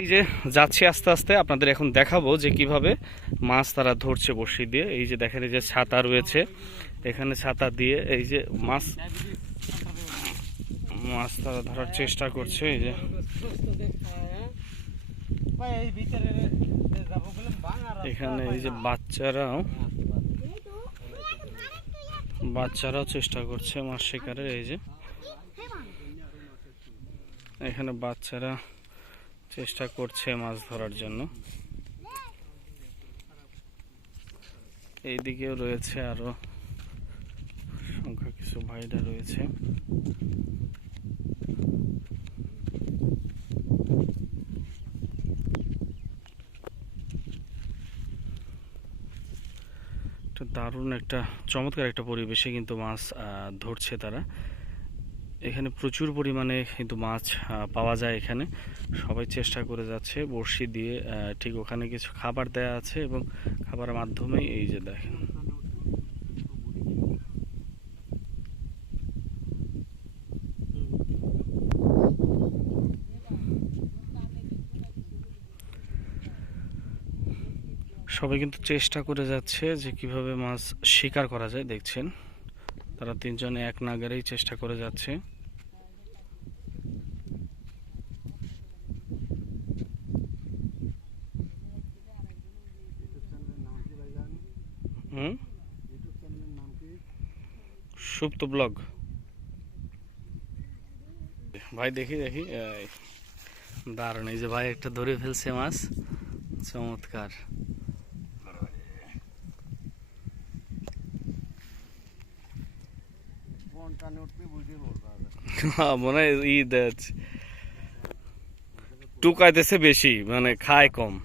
এই যে যাচ্ছি আস্তে আস্তে, আপনাদের এখন দেখাবো যে কীভাবে মাছ তারা ধরছে বড়শি দিয়ে। এই যে দেখেন, এই যে ছাতা রয়েছে। এখানে ছাতা দিয়ে এই যে মাছ মাছ তারা ধরার চেষ্টা করছে, এই যে। এখানে এই যে বাচ্চারাও বাচ্চারাও চেষ্টা করছে মাছ শিকারের, এই যে। এখানে বাচ্চারা চেষ্টা করছে মাছ ধরার জন্য। এইদিকেও রয়েছে আরও সংখ্যা কিছু ভাইরা রয়েছে। দারুণ একটা চমৎকার একটা পরিবেশে কিন্তু মাছ ধরছে তারা। এখানে প্রচুর পরিমাণে কিন্তু মাছ পাওয়া যায় এখানে। সবাই চেষ্টা করে যাচ্ছে বড়শি দিয়ে ঠিক ওখানে কিছু খাবার দেয়া আছে এবং খাবারের মাধ্যমে এই যে দেখেন। সবাই কিন্তু চেষ্টা করে যাচ্ছে যে কীভাবে মাছ শিকার করা যায়, দেখছেন। তারা তিনজনে এক নাগারেই চেষ্টা করে যাচ্ছে। হুম? সুপ্ত ব্লগ। ভাই, দেখি দেখি দারুণ, এই যে ভাই একটা ধরে ফেলছে মাছ। চমৎকার। মনে হয় দেখ- টুকাইতেছে বেশি মানে খায় কম।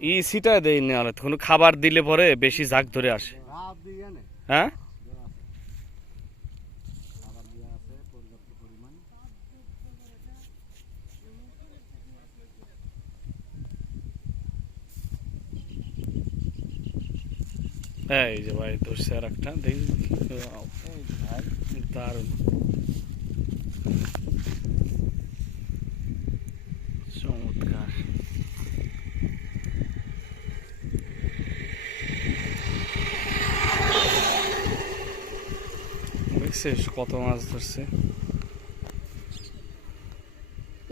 ই সিটা না আর, কোনো খাবার দিলে পরে বেশি ঝাঁক ধরে আসে। হ্যাঁ? এই যে ভাই, ধরছে আর একটা দেখি দারুণ। চমৎকার। দেখছিস কত মাছ ধরছে।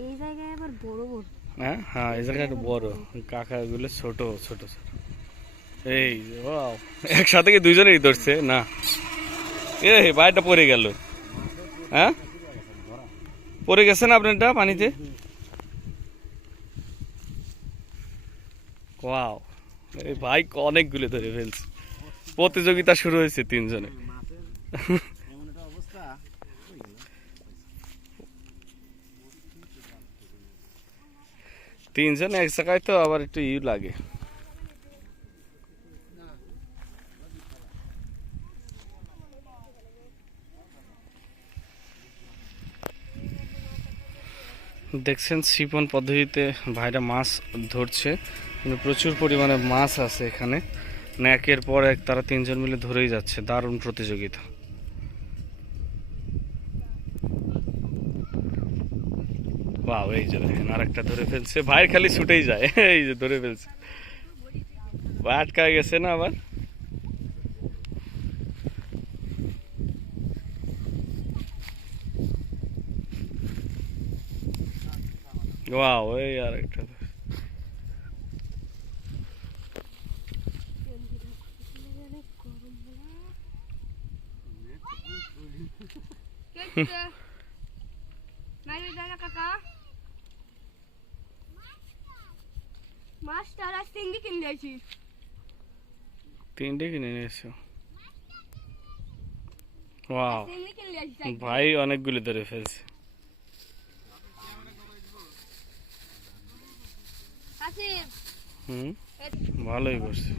এই জায়গায় আবার বড় বড়? হ্যাঁ হ্যাঁ এই জায়গাটা বড়। কাকা গুলো ছোট ছোট ছোট। এই যে, একসাথে কি দুইজনেই ধরছে? না। এ বাইরটা পড়ে গেল। হ্যাঁ? পড়ে গেছে না আপনারটা পানিতে? ওয়াও। এই ভাই অনেকগুলো ধরে ফেলছে। প্রতিযোগিতা শুরু হয়েছে তিনজনে। তিনজন এক জায়গায় তো আবার একটু ইউ লাগে। দেখছেন সিপন পদ্ধতিতে ভাইরা মাছ ধরছে। প্রচুর পরিমাণে মাছ আছে এখানে। মানে একের পর এক তারা তিনজন মিলে ধরেই যাচ্ছে। দারুণ প্রতিযোগিতা। বাহ, এই যে দেখেন, আরেকটা ধরে ফেলছে। ভাইয়ের খালি ছুটেই যায়। এই যে ধরে ফেলছে। ভাই, আটকায় গেছে না আবার? ওয়াও এই আরেকটা মাছটা আর চিংড়ি কিনে দিয়েছি তিনটে কিনে নিয়েছো ওয়াও। চিংড়ি কিনে দিয়েছি ভাই অনেকগুলি ধরে ফেলছে। হুম? ভালোই করছে।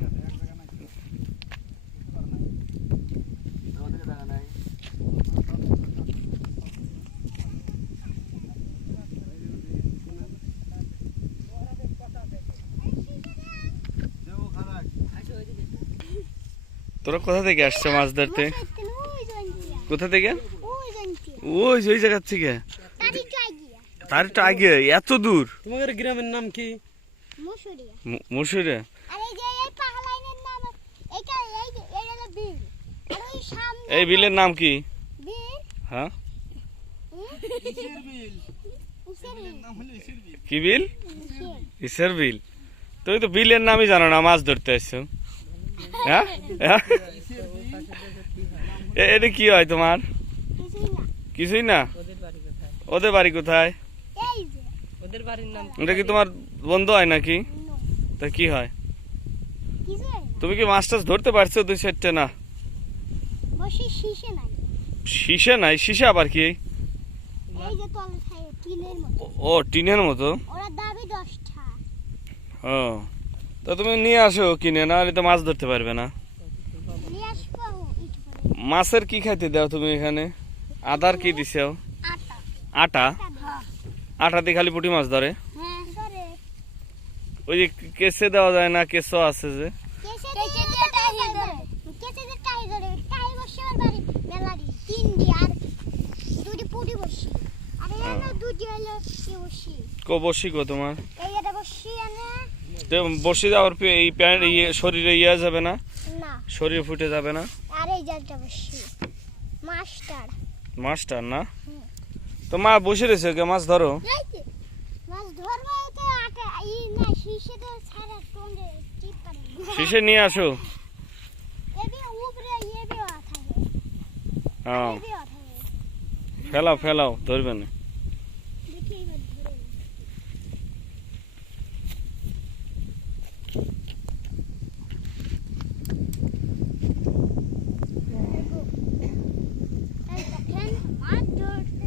তোরা কোথা থেকে আসছো মাছ ধরতে? কোথা থেকে? ওই ওই জায়গার থেকে। তারি একটু আগে। এত দূর। তোমাদের গ্রামের নাম কি? মুসুরে এই বিলের নাম কি? হ্যাঁ? কি বিল? ইসের বিল। তুমি তো বিলের নামই জানো না মাছ ধরতে আসছো। হ্যাঁ? হ্যাঁ? এ- এটা কি হয় তোমার? কিছুই না? ওদের বাড়ি কোথায়? ওদের বাড়ি কোথায় এই যে ওদের বাড়ির নাম এটা কি তোমার বন্ধু হয় নাকি? তা কি হয়? তুমি কি মাছ টাছ ধরতে পারছ দুই চারটে না? শিশে নাই। শিশে আবার কি? এই যে তলে থাকে টিনের মতো। ও- টিনের মতো? ওরা দাবি দশটা। ও। তো তুমি নিয়ে আসো কিনে না হলে তো মাছ ধরতে পারবে না। মাছের কি খাইতে দাও তুমি এখানে? আদার কি দিছো আটা। আটা? দিয়ে খালি পুঁটি মাছ ধরে? হ্যাঁ ওই যে কেসে দেওয়া যায় না কেসও আছে যে? কেসে কেসে দিয়ে টাই ধরে। কেসে দিয়ে টাই ধরে। টাই বসে আমার বাড়ি মেলারি তিন দি আর দুটি পুরি বসি। আর এই হলো দুটি হলো কি বসি? কো বসি গো তোমার? তো বসে যাওয়ার এই প্যান্ট ইয়ে শরীরে ইয়ে যাবে না? না। শরীর ফুটে যাবে না? আর জালটা বসি। মাস্টার। মাছটার না? তো মা বসে রয়েছে কে? মাছ ধরো। মাছ ধরবে তো আটা ই না শিশে তো ছাড়া টোন্ডে টিপ করে শিশে নিয়ে আসো। এবি উপরে এবি হ্যাঁ ফেলাও ফেলাও ধরবে না দেখি এবার ধরে এই দেখেন মাছ ধরছে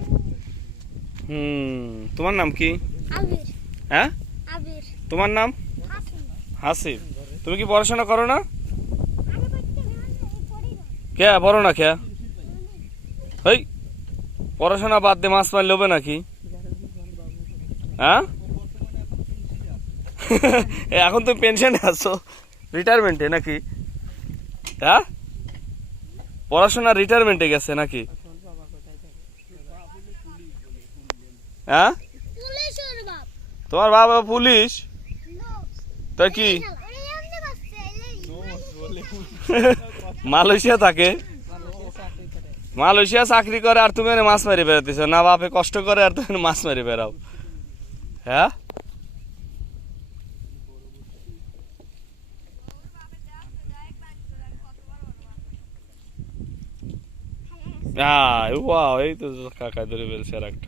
হুম তোমার নাম কি? হ্যাঁ? তোমার নাম? হাসি হাসিব তুমি কি পড়াশোনা করো না? কে? বড় না কে? এই পড়াশোনা বাদ দিয়ে মাছ মারলে হবে নাকি? হ্যাঁ? এখন তুমি পেনশনে আছো। রিটায়ারমেন্টে নাকি? হ্যাঁ? পড়াশোনা রিটায়ারমেন্টে গেছে নাকি? হ্যাঁ? তোমার বাবা পুলিশ? তা কি? মালয়েশিয়া থাকে? মালয়েশিয়া চাকরি করে আর তুমি মাছ মারি বেড়াতেছ না বাপে কষ্ট করে আর তুমি মাছ মারি বেড়াও। হ্যাঁ? ওয়াও এই তো ধরে ফেলছে আর একটা।